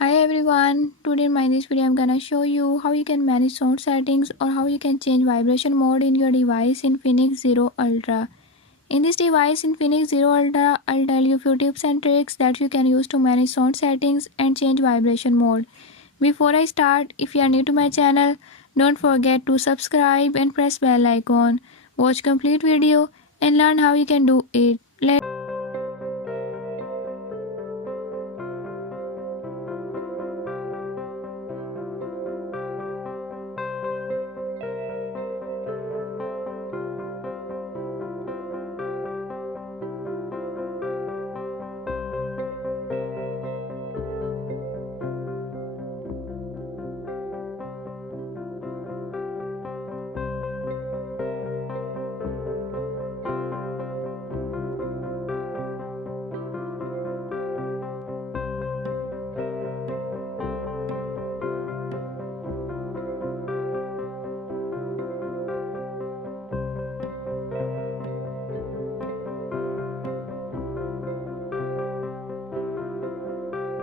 Hi everyone, today in this video I'm gonna show you how you can manage sound settings or how you can change vibration mode in your device in Infinix Zero Ultra. In this device Infinix Zero Ultra, I'll tell you few tips and tricks that you can use to manage sound settings and change vibration mode. Before I start, if you are new to my channel, don't forget to subscribe and press bell icon. Watch complete video and learn how you can do it. Let's